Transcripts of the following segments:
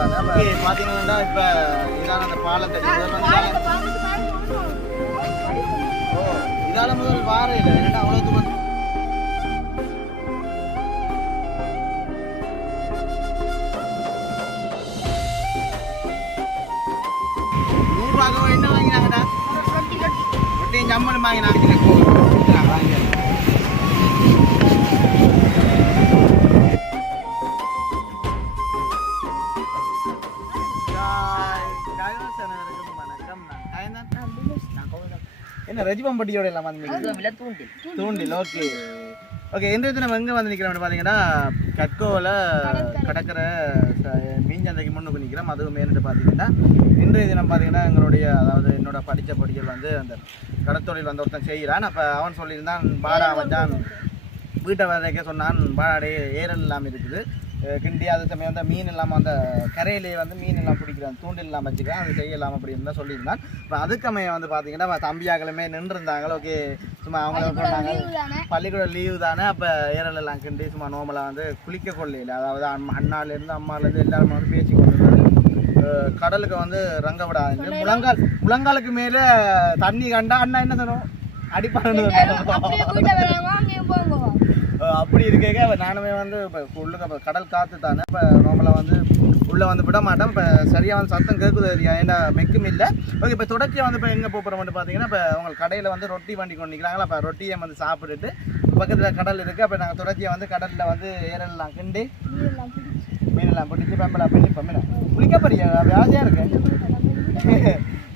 அப்போ பார்த்தீங்கன்னா இப்போ இதான அந்த பாலத்தை இதால முதல் வார இல்லை என்ன ரஜிபம்பட்டியோட எல்லாம் வந்து தூண்டில். ஓகே. ஓகே இந்த இது நம்ம எங்கே வந்து நிற்கிறோம்னு பார்த்தீங்கன்னா கட்கோவில் கடற்கரை. மீன் சந்தைக்கு முன்னுக்கு நிற்கிறோம். அதுவும் மேலிட்டு பார்த்தீங்கன்னா இன்றைய தினம் பார்த்தீங்கன்னா எங்களுடைய அதாவது என்னோட படித்த படிகள் வந்து அந்த கடத்தொழில் வந்து ஒருத்தன் செய்கிறான். அப்போ அவன் சொல்லியிருந்தான் பாடா வந்தான். வீட்டை வரைக்க சொன்னான் பாடாடே ஏரல் இல்லாமல் இருக்குது. கிண்டி அது சமயம் வந்து மீன் இல்லாமல் அந்த கரையிலேயே வந்து மீன் எல்லாம் பிடிக்கிறான் தூண்டில் இல்லாமல் வச்சுக்கிறேன் அது செய்யலாம் அப்படின்னு தான் சொல்லியிருந்தான் இப்போ அதுக்கமைய வந்து பார்த்தீங்கன்னா தம்பியாக்களுமே நின்றுருந்தாங்க. ஓகே சும்மா அவங்க சொன்னாங்க பள்ளிக்கூடம் லீவு தானே. அப்போ ஏரல் எல்லாம் கிண்டி சும்மா நோமலாக வந்து குளிக்க கொள்ளையில். அதாவது அண்ணாலேருந்து அம்மாலேருந்து எல்லாருமே வந்து பேசி கொண்டு கடலுக்கு வந்து ரங்க விடாது முழங்கால் முழங்காலுக்கு மேலே தண்ணி கண்டா அண்ணா என்ன சொன்னோம் அடிப்பான்னு அஹ் அப்படி இருக்கேங்க. நானுமே வந்து இப்போ உள்ளுக்கு இப்போ கடல் காற்று தானே. இப்போ நம்மளை வந்து உள்ளே வந்து விட மாட்டேன். இப்போ சரியாக வந்து சத்தம் கேட்குது இல்லையா ஏன்னா மெக்கும் இல்லை. ஓகே இப்போ தொடர்ச்சியாக வந்து இப்போ எங்கே போகிறோம்னு பார்த்தீங்கன்னா இப்போ உங்களுக்கு கடையில் வந்து ரொட்டி வண்டி கொண்டு நிற்கிறாங்களா இப்போ ரொட்டியை வந்து சாப்பிட்டுட்டு பக்கத்தில் கடல் இருக்குது அப்போ நாங்கள் தொடர்ச்சியாக வந்து கடலில் வந்து ஏறலாம் கிண்டி மீனெல்லாம் பிடிச்சி பம்பலாம் பிடிச்சி பம்பலாம் குளிக்க போறியா ஆசையாக இருக்கு?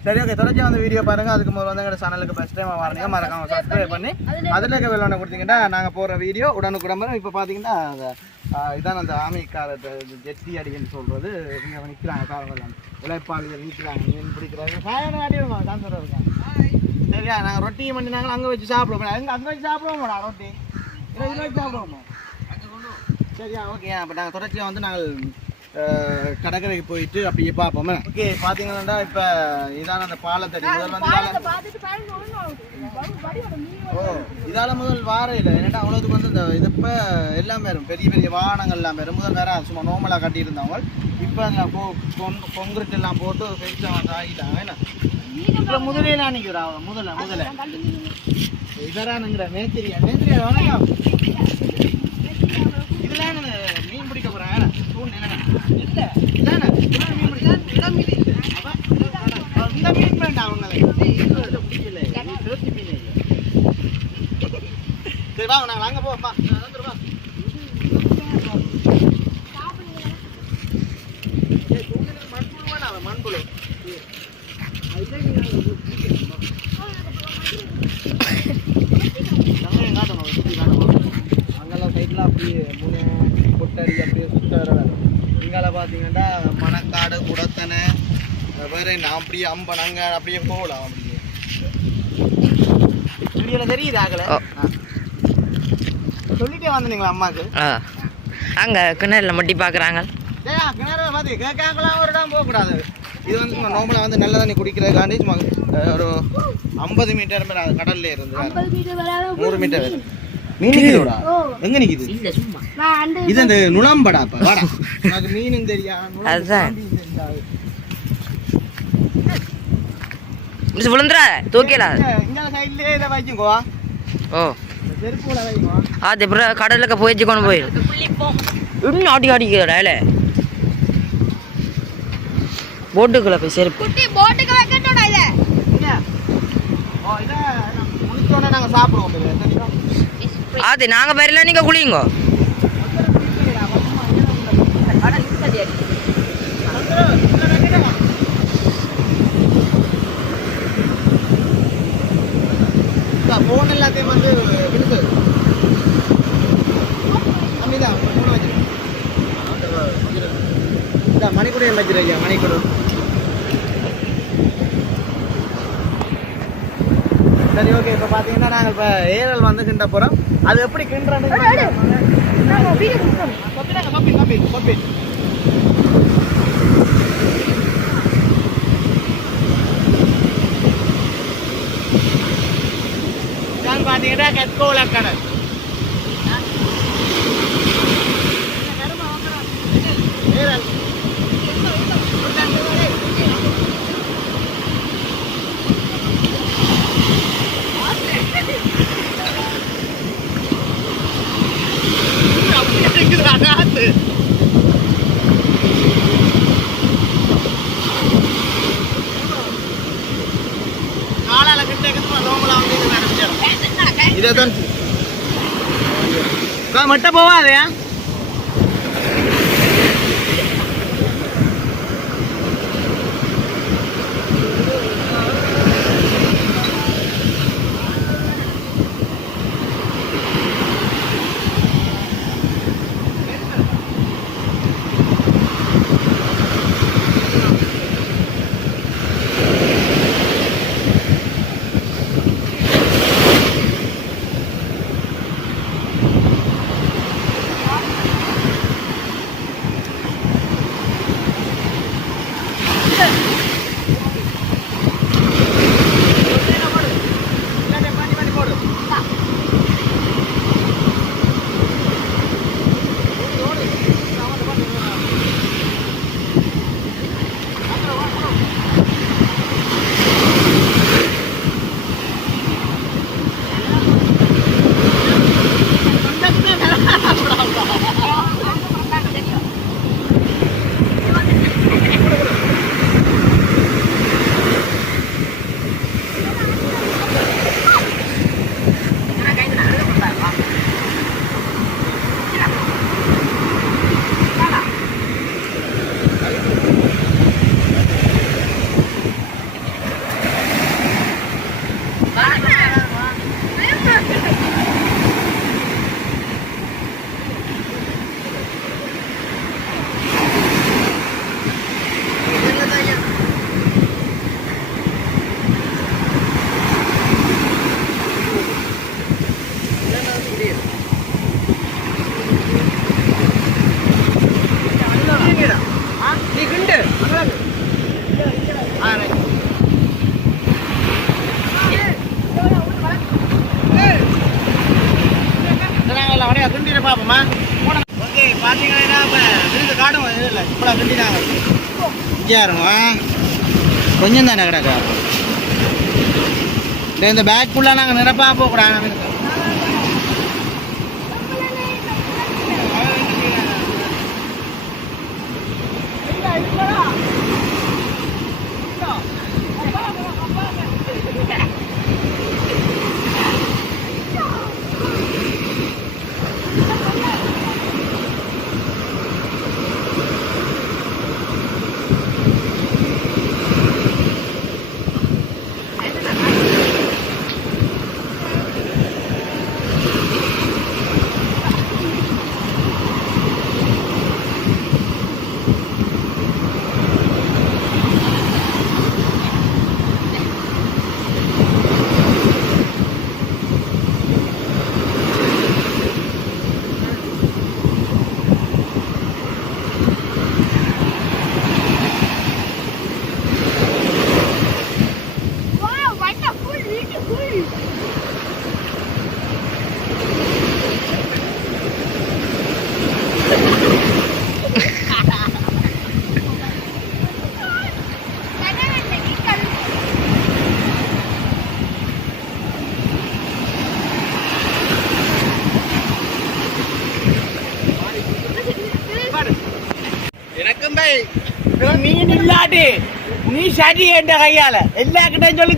சரி ஓகே தொடர்ச்சியாக வந்து வீடியோ பாருங்கள் அதுக்கு முதல்ல வந்து எங்கள் சேனலுக்கு ஃபஸ்ட் டைம் வரீங்க மறக்காம சப்ஸ்கிரைப் பண்ணி. அதில் இருக்க வெள்ளனை கொடுத்தீங்கன்னா நாங்கள் போகிற வீடியோ உடனுக்குடன் வரும். இப்போ பார்த்தீங்கன்னா அந்த இதான் அந்த ஆமைக்கார ஜெட்டி அடின்னு சொல்கிறது இங்கே நிற்கிறாங்க காரங்கெல்லாம் உழைப்பாளிகள் நிற்கிறாங்க மீன் பிடிக்கிறாங்க. சாயன தான் சரியா? நாங்கள் ரொட்டியும் பண்ணி நாங்கள் அங்கே வச்சு சாப்பிடுவோம். அங்கே அங்கே வச்சு சாப்பிடுவோம் ரொட்டி? இல்லை இதில் வச்சு சாப்பிடுவோமா? சரியா? ஓகே அப்போ நாங்கள் தொடர்ச்சியாக வந்து நாங்கள் கடற்கரைக்கு போயிட்டு அப்படியே பார்ப்போமே ஓகே பார்த்தீங்கன்னா இப்போ இதான அந்த பாலத்தடி முதல் வந்து இதால- ஓ இதால முதல் வார இல்லை. என்னடா அவ்வளோதுக்கு வந்து இந்த இது இப்போ எல்லாம் வரும் பெரிய பெரிய வாகனங்கள் எல்லாம் வரும் முதல் வேற சும்மா நோமலாக கட்டியிருந்தவங்க. இப்போ அதில் கொ கொங்கிரட் எல்லாம் போட்டு பெருசாக வந்து ஆகிட்டாங்க என்ன? இப்போ முதலே நான் நிற்கிறா முதல்ல முதல்ல. இதரானுங்கிற மேத்திரியா மேத்திரியா வணக்கம். இதுல சரி வா நாங்கள் அங்கே போவோம் மண்புழு காட்டணும் அங்கெல்லாம் சைட்லாம் அப்படியே மூணு கொட்டடி அப்படியே பார்த்தீங்கன்னா மணக்காடு குடத்தனை வேற என்ன அப்படியே அம்பன் அங்கே அப்படியே போகலாம் அப்படியே. வீடியோவில் தெரியுது ஆகலை சொல்லிட்டே வந்தீங்களா அம்மாக்கு? அங்கே கிணறுல மட்டி பார்க்குறாங்க கிணறு பார்த்து கேட்காங்களாம் ஒரு இடம் போகக்கூடாது. இது வந்து நார்மலாக வந்து நல்ல தண்ணி குடிக்கிறதுக்காண்டி ஒரு ஐம்பது மீட்டர் மேலே கடல்ல இருந்து நூறு மீட்டர் மீன் நிற்கிறோடா எங்க நிக்குது? இல்லை சும்மா. இது அந்த வாடா. மீனும் தெரியா? அதுதான். மிஸ் தூக்கிடா. இதை ஓ. அது கடலுக்கு போயிடுச்சு கொண்டு போயிடும் இன்னும் ஆட்டி ஆடிக்கிறா இல்லை போட்டுக்குள்ள போய் செருப்பு. குட்டி போட்டுக்கு வைக்கட்டோட இத. என்ன ஓ இதை முடிச்சோடனே நாங்க சாப்பிடுவோம். அது நாங்கள் பேரில் நீங்கள் குளிங்கோ இந்த phone எல்லாத்தையும் வந்து விழுது. தம்பிதான், phone வச்சிரு. இந்த ஐயா, மணிக்குடு. சரி ஓகே இப்போ பார்த்தீங்கன்னா நாங்கள் இப்போ ஏரல் வந்து கிண்ட போகிறோம் அது எப்படி இதான் பார்த்தீங்கன்னா கற்கோல கடல் இருக்குதுடா காத்து காலால கிட்ட நோம்பலா வந்து இது நடந்துச்சு இதை மட்டும் போவாதையா இங்கே இருங்க கொஞ்சம் தானே கிடக்கா. இந்த- பேக் ஃபுல்லாக நாங்கள் நிரப்பாக போகக்கூடாது Wow, பை மீன் இல்லாட்டி நீ சரி என்ற கையால எல்லா கிட்டையும் சொல்லி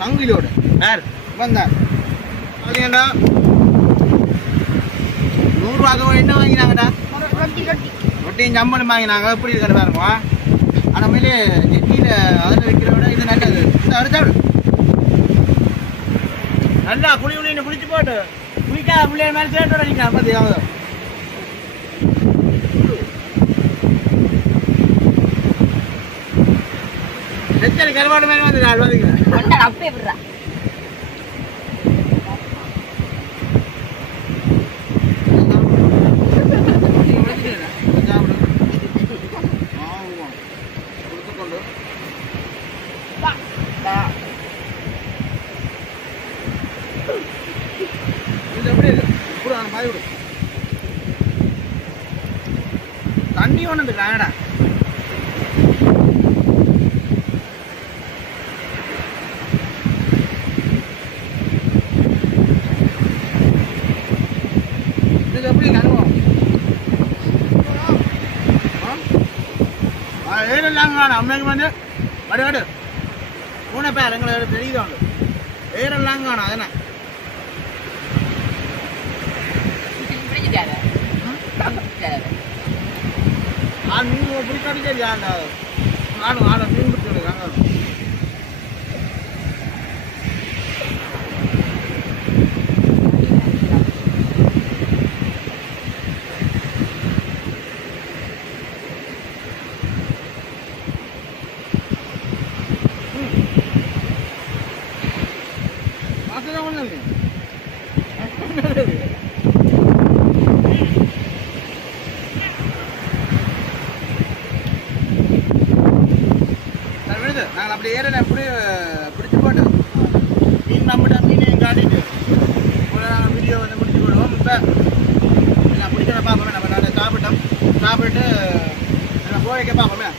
சங்கிலோடு யார்? வந்தான் பார்த்தீங்கன்னா நூறுரூவாக்கு என்ன? வாங்கினாங்கடா? ரொட்டி ரொட்டி. ரொட்டியும் சம்பளம் வாங்கினாங்க. எப்படி இருக்கிற பாருங்க. ஆனால் மேலே அதில் வைக்கிற விட இது நல்லது. இந்த அடுத்த விடு. நல்லா குழி குழின்னு குளிச்சு போட்டு. குளிக்காத பிள்ளைய மேல சேட்டோட அடிக்கலாம் பார்த்தியாவது எத்தனை கருவாடு மேலே வந்து நான் அப்பே விடுறா. പോണുണ്ട് കാങ്ങടാ ഏതെല്ലാം കാണാം? അമ്മയ്ക്ക് വന്ന് വട വട ഊണപ്പേ നിങ്ങൾ തെളിയതുണ്ട് ഏതെല്ലാം കാണാം? അതിനാ Yeah. அதென்ன ஆ நீங்கள் பிடிக்காது சரியா அந்த விடுது நாங்கள் அப்படி ஏறல அப்படி பிடிச்சி போட்டு மீன் நம்மகிட்ட மீனையும் காட்டிட்டு ஒரு நாங்கள் வீடியோ வந்து முடிச்சு விடுவோம் இப்போ எல்லாம் பிடிச்சத பார்ப்போமே நம்ம நான் சாப்பிட்டோம். சாப்பிட்டு நம்ம போய்க்க பார்ப்போமே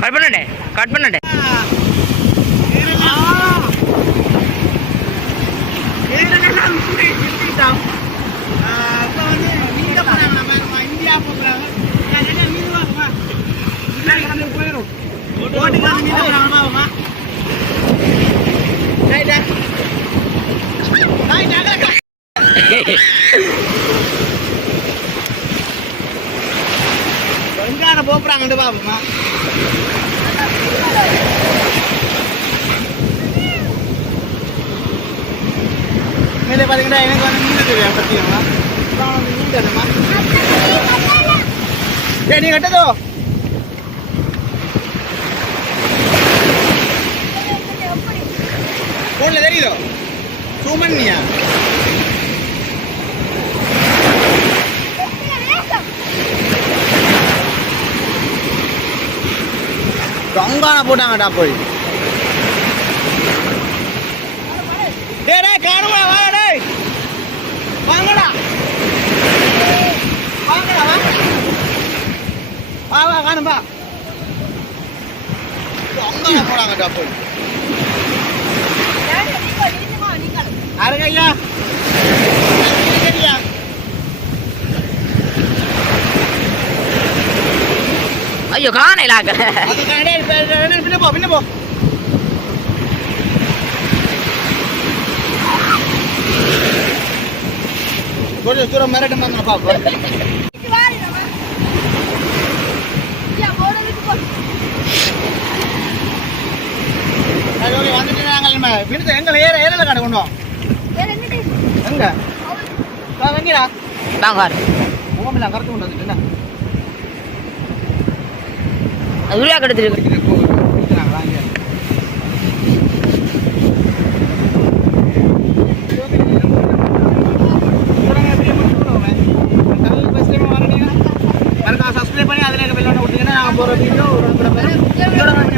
கட் பண்ணடே கட் பண்ணடே இந்தியா ஓட்டுக்கு மீன் ரைட்டா ரைட்டா போப்புறாங்கண்டு பாப்போமா மேலே பார்த்தீங்கன்னா எனக்கு வந்து மீன் தெரியும் பற்றியம்மா மீன் தரமா ஏ கட்டதோ ஃபோனில் தெரியுதோ சுமன்னியா கங்கான போட்டாங்கடா போய். டேய் டேய் காணுமா வாடா டேய். வாங்கடா. வாங்கடா வா. வா வா காணும் வா. போடாங்கடா போய். அருங்க ஐயா. கடை பின்ன போ பின்ன போ. கொஞ்சம் தூரம் மிரட்டு மாதிரி பாப்போம் வந்துட்டு நாங்கள் எங்களை ஏற ஏறல கடை கொண்டு வரோம் எங்க வாங்கிடா தான் கார் ஓமில கரைச்சு கொண்டு வந்துட்டு அது உருவா கெடுத்துருக்கு சப்ஸ்கிரைப் பண்ணி அதில் பெல்லுன்னு விட்டீங்கன்னா நாங்கள் போகிற வீடியோ ஒரு